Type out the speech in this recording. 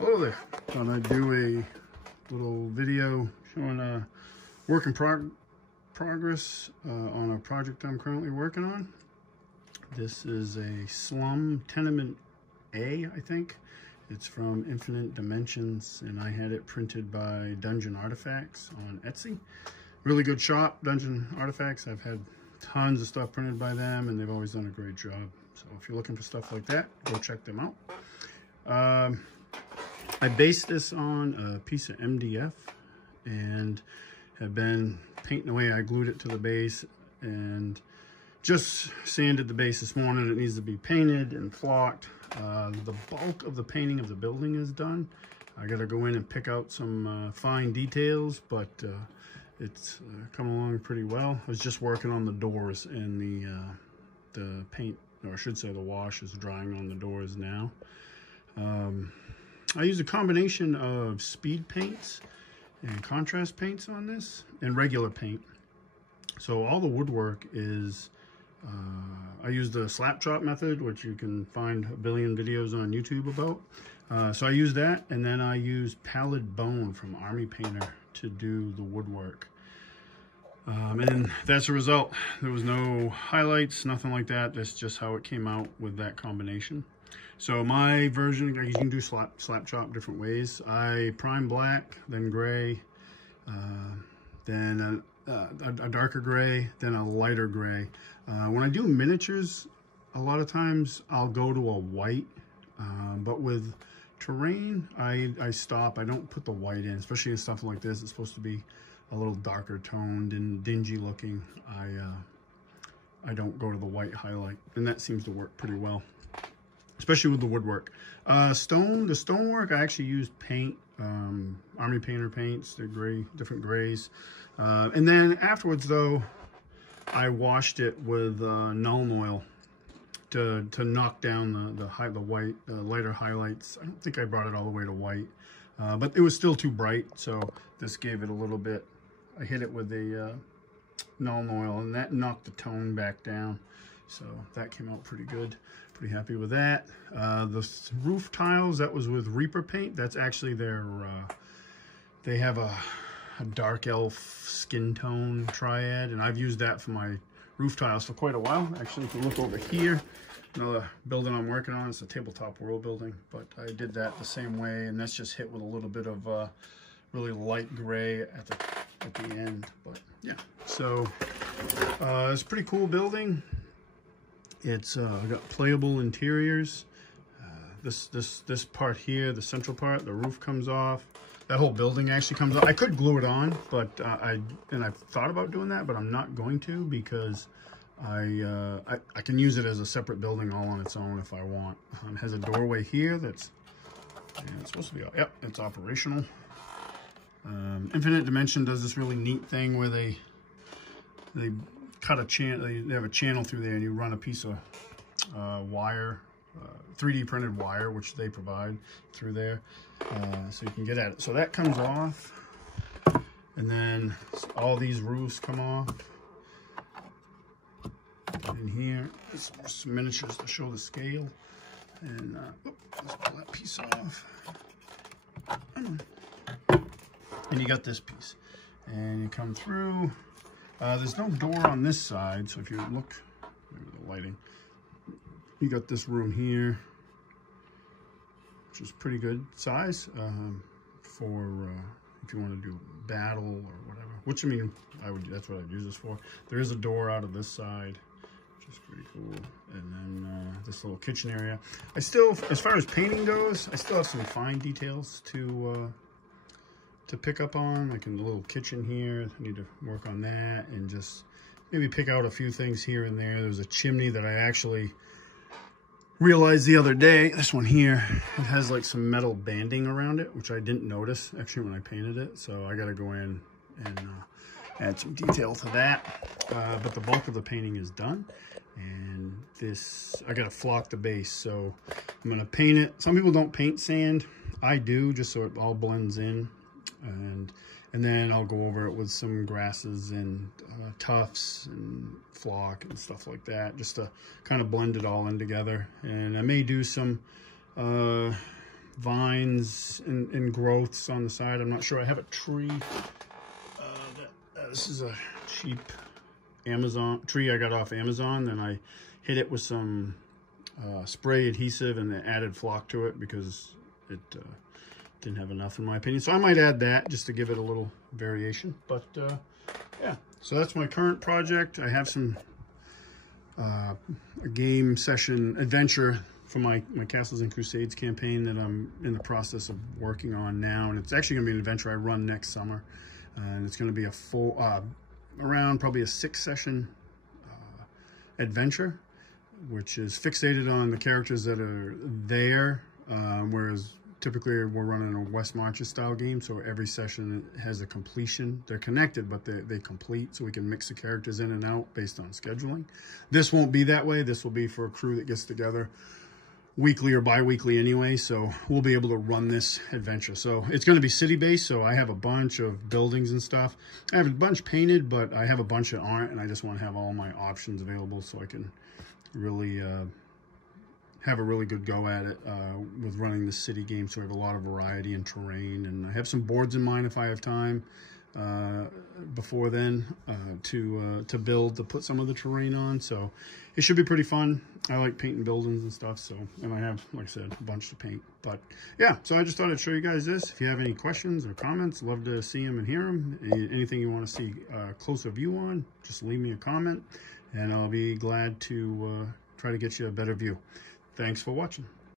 Hello there. Thought I'd do a little video showing work in progress on a project I'm currently working on. This is a slum tenement A, I think. It's from Infinite Dimensions, and I had it printed by Dungeon Artifacts on Etsy. Really good shop, Dungeon Artifacts. I've had tons of stuff printed by them, and they've always done a great job. So if you're looking for stuff like that, go check them out. I based this on a piece of MDF and have been painting away. I glued it to the base and just sanded the base this morning. It needs to be painted and flocked. The bulk of the painting of the building is done. I got to go in and pick out some fine details, but it's come along pretty well. I was just working on the doors, and the paint, or I should say the wash, is drying on the doors now. I used a combination of speed paints and contrast paints on this, and regular paint. So all the woodwork is, I used the slap chop method, which you can find a billion videos on YouTube about. So I used that, and then I used pallid bone from Army Painter to do the woodwork. And that's the result. There was no highlights, nothing like that. That's just how it came out with that combination. So my version, you can do slap chop different ways. I prime black, then gray, then a darker gray, then a lighter gray. When I do miniatures, a lot of times I'll go to a white, but with terrain, I stop. I don't put the white in, especially in stuff like this. It's supposed to be a little darker toned and dingy looking. I don't go to the white highlight, and that seems to work pretty well, especially with the woodwork. The stonework, I actually used paint, Army Painter paints, they're gray, different grays. And then afterwards though, I washed it with Nuln Oil to knock down the white, lighter highlights. I don't think I brought it all the way to white, but it was still too bright, so this gave it a little bit. I hit it with the Nuln Oil, and that knocked the tone back down. So that came out pretty good. Pretty happy with that. The roof tiles, that was with Reaper paint. That's actually their, they have a dark elf skin tone triad, and I've used that for my roof tiles for quite a while. Actually, if you look over here, another building I'm working on, it's a tabletop world building, but I did that the same way, and that's just hit with a little bit of really light gray at the end. But yeah, so it's a pretty cool building. It's got playable interiors. This part here, the central part, the roof comes off. That whole building actually comes off. I could glue it on, but I've thought about doing that, but I'm not going to, because I can use it as a separate building all on its own if I want. It has a doorway here that's, it's supposed to be, yep, it's operational. Infinite Dimension does this really neat thing where they cut a channel, they have a channel through there, and you run a piece of wire, 3D printed wire, which they provide through there, so you can get at it. So that comes off, and then all these roofs come off. And here, some miniatures to show the scale. And let's pull that piece off. And you got this piece, and you come through. There's no door on this side, so if you look, maybe the lighting, you got this room here, which is pretty good size for if you want to do battle or whatever. Which, I mean, that's what I'd use this for. There is a door out of this side, which is pretty cool. And then this little kitchen area. I still, as far as painting goes, I still have some fine details to pick up on, like in the little kitchen here. I need to work on that, and just maybe pick out a few things here and there. There's a chimney that I actually realized the other day, this one here, it has like some metal banding around it, which I didn't notice actually when I painted it. So I got to go in and add some detail to that. But the bulk of the painting is done, and this, I got to flock the base. So I'm going to paint it. Some people don't paint sand. I do, just so it all blends in. And then I'll go over it with some grasses and tufts and flock and stuff like that, just to kind of blend it all in together. And I may do some vines and growths on the side. I'm not sure. I have a tree. This is a cheap Amazon tree I got off Amazon. Then I hit it with some spray adhesive and then added flock to it because it didn't have enough in my opinion. So I might add that just to give it a little variation. But yeah, so that's my current project. I have some a game session adventure for my Castles and Crusades campaign that I'm in the process of working on now. And it's actually going to be an adventure I run next summer. And it's going to be a full, around probably a 6-session adventure, which is fixated on the characters that are there, whereas typically we're running a West Marches style game, so every session has a completion. They're connected, but they complete, so we can mix the characters in and out based on scheduling. This won't be that way. This will be for a crew that gets together weekly or bi-weekly anyway, so we'll be able to run this adventure. So it's going to be city-based, so I have a bunch of buildings and stuff. I have a bunch painted, but I have a bunch that aren't, and I just want to have all my options available so I can really have a really good go at it with running the city game. So I have a lot of variety in terrain, and I have some boards in mind if I have time before then to build, to put some of the terrain on. So it should be pretty fun. I like painting buildings and stuff, so, and I have, like I said, a bunch to paint. But yeah, so I just thought I'd show you guys this. If you have any questions or comments, love to see them and hear them. Anything you want to see a closer view on, just leave me a comment, and I'll be glad to try to get you a better view. Thanks for watching.